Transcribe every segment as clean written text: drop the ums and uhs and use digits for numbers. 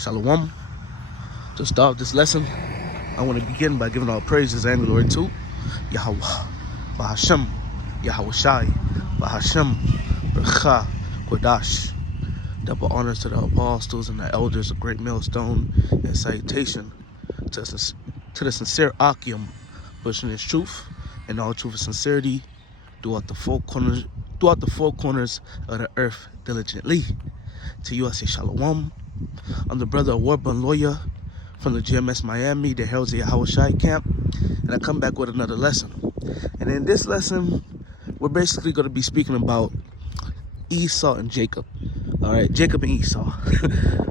Shalom. To start this lesson, I want to begin by giving all praises and glory to Yahweh, Bahashem, Yahweh Shai, Bahashem, Bercha, Kodash. Double honors to the apostles and the elders of Great Millstone, and salutation to the sincere Akim, pushing his truth and all truth and sincerity throughout the four corners of the earth diligently. To you I say Shalom. I'm the brother of Warburn Lawyer from the GMS Miami, the Heralds of Yahweh Shai camp, and I come back with another lesson. And in this lesson, we're basically going to be speaking about Esau and Jacob. All right, Jacob and Esau.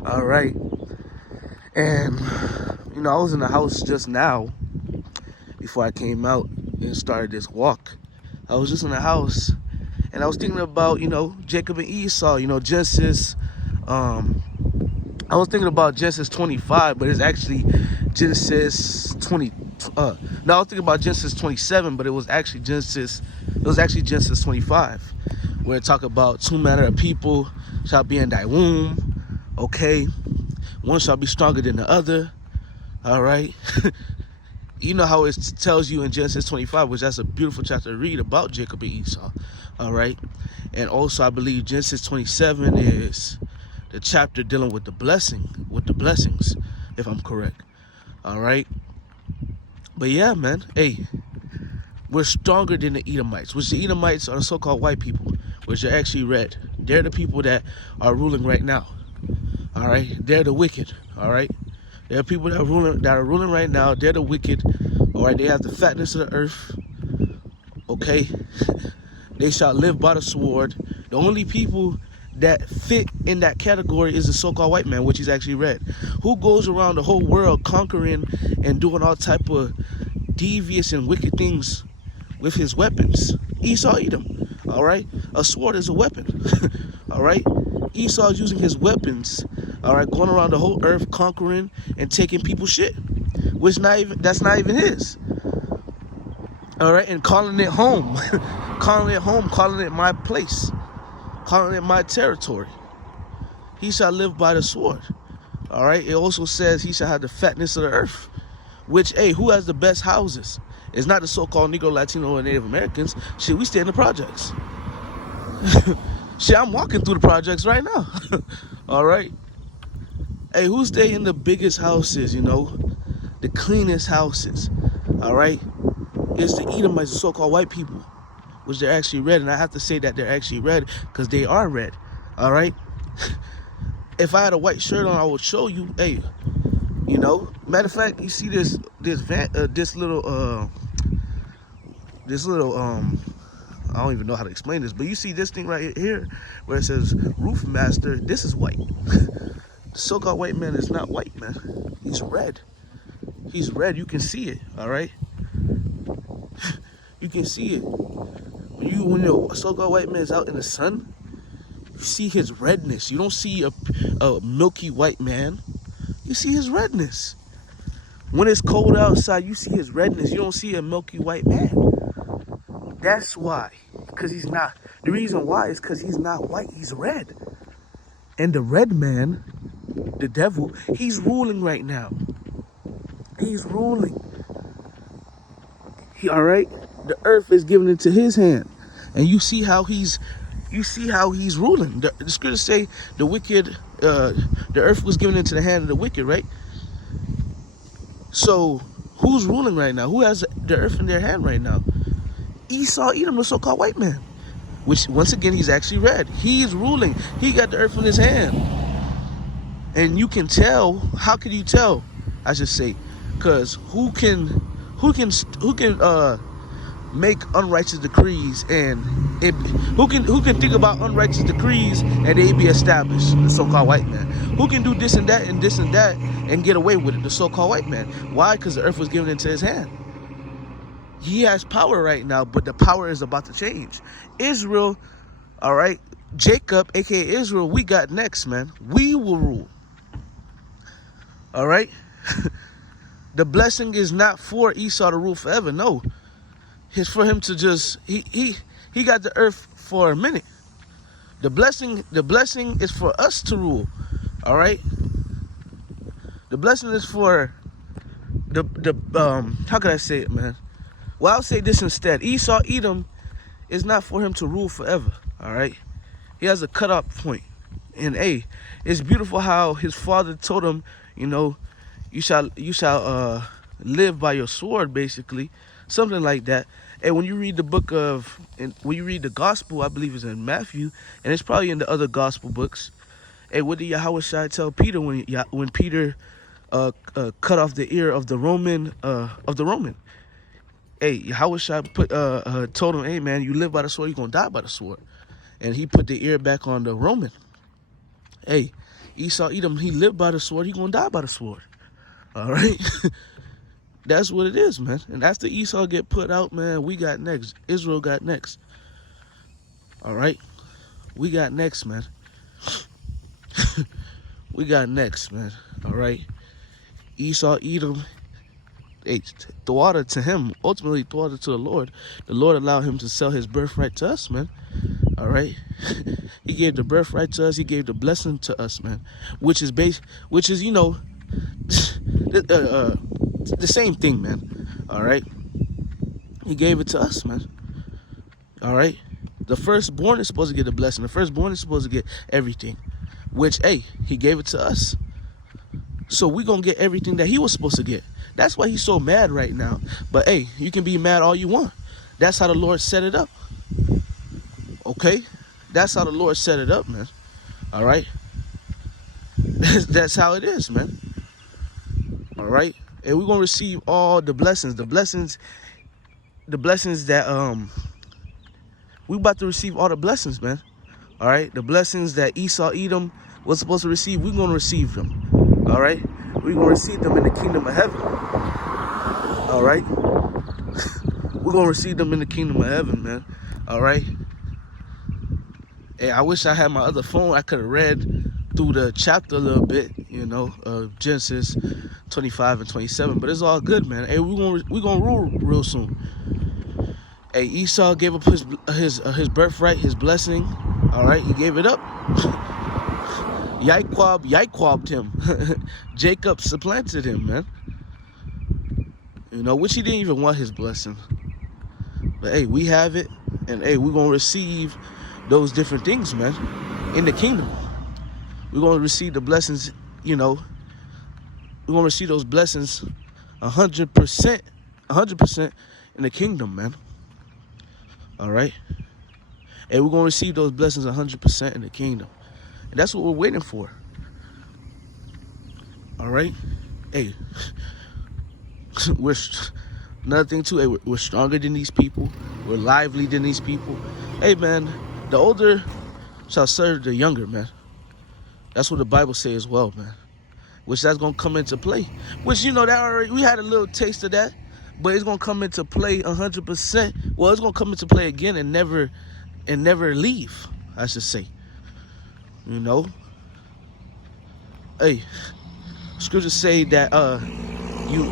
All right. And, I was in the house just now before I came out and started this walk. I was just in the house and I was thinking about, Jacob and Esau, Genesis, I was thinking about Genesis 25, but it's actually Genesis 20. I was thinking about Genesis 27, but it was actually Genesis 25, where it talk about two manner of people shall be in thy womb. Okay, one shall be stronger than the other. All right. You know how it tells you in Genesis 25, which that's a beautiful chapter to read about Jacob and Esau. All right. And also I believe Genesis 27 is the chapter dealing with the blessings, if I'm correct. All right. But yeah, man, hey, we're stronger than the Edomites, which the Edomites are the so-called white people, which are actually red. They're the people that are ruling right now. All right. They're the wicked. All right. There are people that are ruling right now. They're the wicked. All right. They have the fatness of the earth. Okay. They shall live by the sword. The only people that fit in that category is the so-called white man, which is actually red, who goes around the whole world conquering and doing all type of devious and wicked things with his weapons. Esau Edom. All right. A sword is a weapon. All right. Esau is using his weapons. All right, going around the whole earth, conquering and taking people's shit, which that's not even his. All right, and calling it home, calling it my place, calling it my territory. He shall live by the sword. All right. It also says he shall have the fatness of the earth, which, hey, who has the best houses? It's not the so-called Negro, Latino, or Native Americans. Shit, we stay in the projects. Shit, I'm walking through the projects right now. All right. Hey, who stay in the biggest houses, the cleanest houses, all right? It's the Edomites, the so-called white people, which they're actually red. And I have to say that they're actually red because they are red, all right? If I had a white shirt on, I would show you, hey, Matter of fact, you see this little, I don't even know how to explain this, but you see this thing right here where it says Roof Master. This is white. The so-called white man is not white, man. He's red. He's red. You can see it, all right? You can see it. When your so-called white man is out in the sun, you see his redness. You don't see a milky white man. You see his redness. When it's cold outside, you see his redness. You don't see a milky white man. That's why. Because he's not. The reason why is because he's not white. He's red. And the red man, the devil, he's ruling right now. He's ruling. All right? The earth is given into his hand. And you see how he's ruling. The scriptures say the wicked, the earth was given into the hand of the wicked, right? So who's ruling right now? Who has the earth in their hand right now? Esau Edom, the so-called white man, which once again, he's actually red. He's ruling. He got the earth in his hand. And you can tell. How can you tell? I should say, because who can make unrighteous decrees, and who can think about unrighteous decrees and they be established? The so-called white man. Who can do this and that and get away with it? The so-called white man. Why? Because the earth was given into his hand. He has power right now, but the power is about to change. Israel, all right, Jacob, aka Israel, we got next, man. We will rule. All right. The blessing is not for Esau to rule forever. No, it's for him to just he got the earth for a minute. The blessing is for us to rule. All right. The blessing is for the how could I say it, man? Well, I'll say this instead. Esau, Edom, is not for him to rule forever. All right, he has a cutoff point. And it's beautiful how his father told him, you know, you shall live by your sword, basically, something like that. And when you read the book of, and when you read the gospel, I believe it's in Matthew, and it's probably in the other gospel books. Hey, what did Yahweh Shai tell Peter when Peter cut off the ear of the Roman Hey, Yahweh Shai told him, hey man, you live by the sword, you're gonna die by the sword. And he put the ear back on the Roman. Hey, Esau Edom, he lived by the sword, he gonna die by the sword. All right. That's what it is, man. And after Esau get put out, man, we got next. Israel got next. All right. We got next, man. We got next, man. All right. Esau, Edom, hey, thwada to him, ultimately thwada to the Lord. The Lord allowed him to sell his birthright to us, man. All right. He gave the birthright to us. He gave the blessing to us, man. Which is you know, the same thing, man. All right. He gave it to us, man. All right. The firstborn is supposed to get the blessing. The firstborn is supposed to get everything, which, hey, he gave it to us. So we're going to get everything that he was supposed to get. That's why he's so mad right now. But, hey, you can be mad all you want. That's how the Lord set it up. Okay? That's how the Lord set it up, man. All right? That's how it is, man. All right? And we're going to receive all the blessings. The blessings that, we about to receive all the blessings, man. All right? The blessings that Esau, Edom was supposed to receive, we're going to receive them. All right? We're going to receive them in the kingdom of heaven. All right? We're going to receive them in the kingdom of heaven, man. All right? Hey, I wish I had my other phone. I could have read through the chapter a little bit, you know, Genesis 25 and 27. But it's all good, man. Hey, we're gonna rule real soon. Hey, Esau gave up his birthright, his blessing. All right? He gave it up. Yikwabbed him. Jacob supplanted him, man. You know, which he didn't even want his blessing. But hey, we have it. And hey, we're going to receive those different things, man, in the kingdom. We're going to receive the blessings, you know. We're going to receive those blessings 100% in the kingdom, man. All right? And we're going to receive those blessings 100% in the kingdom. And that's what we're waiting for. All right? Hey, another thing too, hey, we're stronger than these people. We're lively than these people. Hey, man, the older shall serve the younger, man. That's what the Bible says as well, man. Which that's going to come into play. Which, you know, that already, we had a little taste of that. But it's going to come into play 100%. Well, it's going to come into play again and never leave, I should say. You know, hey, scriptures say that you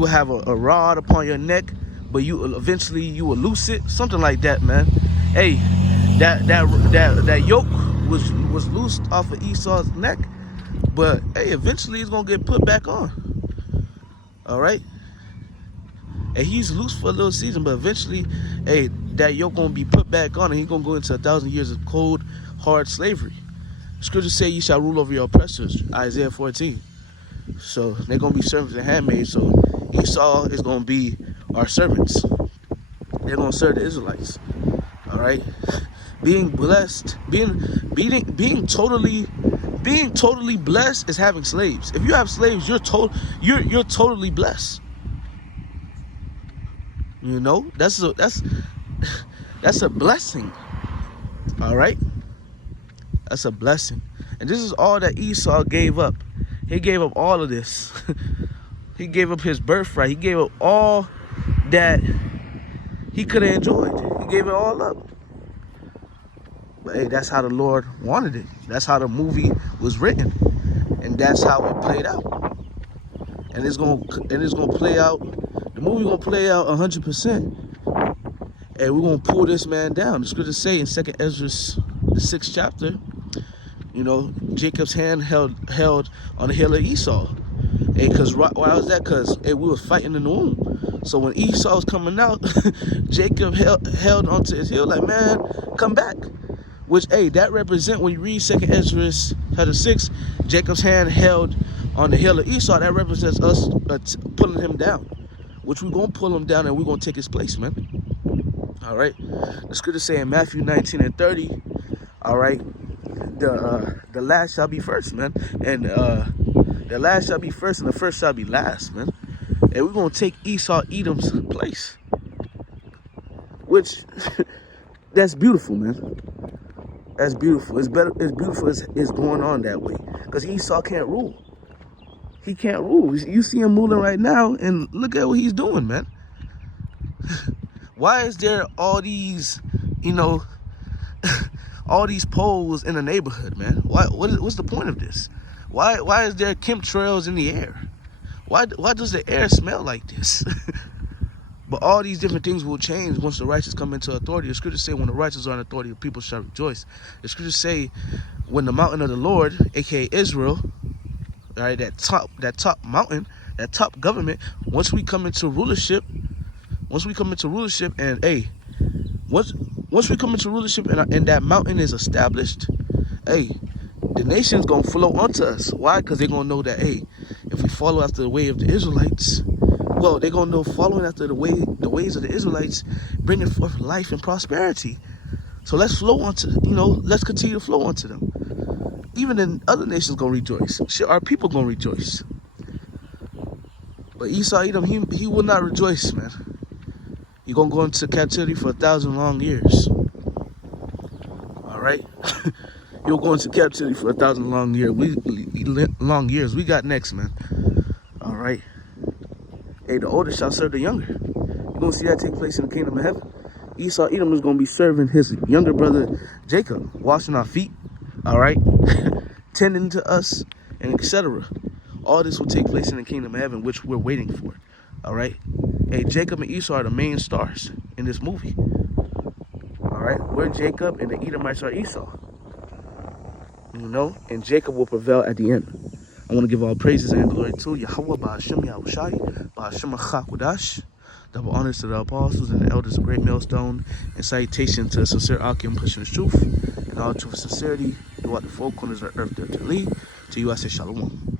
will have a rod upon your neck, but eventually you will loose it, something like that, man. Hey, that yoke was loosed off of Esau's neck, but hey, eventually it's gonna get put back on. All right. And he's loose for a little season, but eventually, hey, that yoke gonna be put back on, and he's gonna go into 1,000 years of cold, hard slavery. Scriptures say you shall rule over your oppressors, Isaiah 14. So they're gonna be servants and handmaids. So Esau is gonna be our servants. They're gonna serve the Israelites. All right. Being blessed, being totally blessed is having slaves. If you have slaves, you're totally blessed. You know, that's a blessing. All right, that's a blessing. And this is all that Esau gave up. He gave up all of this. He gave up his birthright. He gave up all that he could have enjoyed. He gave it all up. But hey, that's how the Lord wanted it. That's how the movie was written, and that's how it played out. And it's gonna play out. The movie gonna play out 100%. And we're gonna pull this man down. The scriptures say in 2nd Ezra, the 6th chapter, You know, Jacob's hand held on the heel of Esau. Hey, cause why was that? Cause we was fighting in the womb. So when Esau was coming out, Jacob held onto his heel like, man, come back. Which, hey, that represent, when you read 2nd Ezra chapter 6, Jacob's hand held on the heel of Esau. That represents us pulling him down. Which we're gonna pull him down and we're gonna take his place, man. All right. The scripture say in Matthew 19:30, all right, the last shall be first, man, and the last shall be first, and the first shall be last, man. And we're gonna take Esau Edom's place, which that's beautiful, man. That's beautiful. It's better. It's beautiful. It's going on that way, because Esau can't rule. He can't rule. You see him ruling right now, and look at what he's doing, man. Why is there all these, you know, all these poles in the neighborhood, man? What's the point of this? Why is there chemtrails in the air? Why does the air smell like this? But all these different things will change once the righteous come into authority. The scriptures say when the righteous are in authority, the people shall rejoice. The scriptures say when the mountain of the Lord, aka Israel, all right, that top mountain, that top government, once we come into rulership, and hey, once we come into rulership and that mountain is established, hey, the nation's gonna flow onto us. Why? Because they're gonna know that, hey, if we follow after the way of the Israelites, well, they're gonna know following after the ways of the Israelites, bringing forth life and prosperity. So let's flow onto, let's continue to flow onto them. Even the other nations gonna rejoice. Shit, our people gonna rejoice. But Esau Edom, he will not rejoice, man. You're gonna go into captivity for 1,000 long years. All right. You'll go into captivity for 1,000 long years. We got next, man. All right. Hey, the older shall serve the younger. You're gonna see that take place in the kingdom of heaven. Esau Edom is gonna be serving his younger brother Jacob, washing our feet. All right, tending to us, and etc. All this will take place in the kingdom of heaven, which we're waiting for. All right. Hey, Jacob and Esau are the main stars in this movie. All right, we're Jacob, and the Edomites are Esau. And Jacob will prevail at the end. I want to give all praises and glory to Yahweh, Ba'ashem Yahushai, Ba'ashem Achakudash. Double honors to the apostles and the elders of Great Millstone, and salutation to the sincere Akim pushing the truth and all truth and sincerity throughout the four corners of the earth there to lead. To you I say shalom.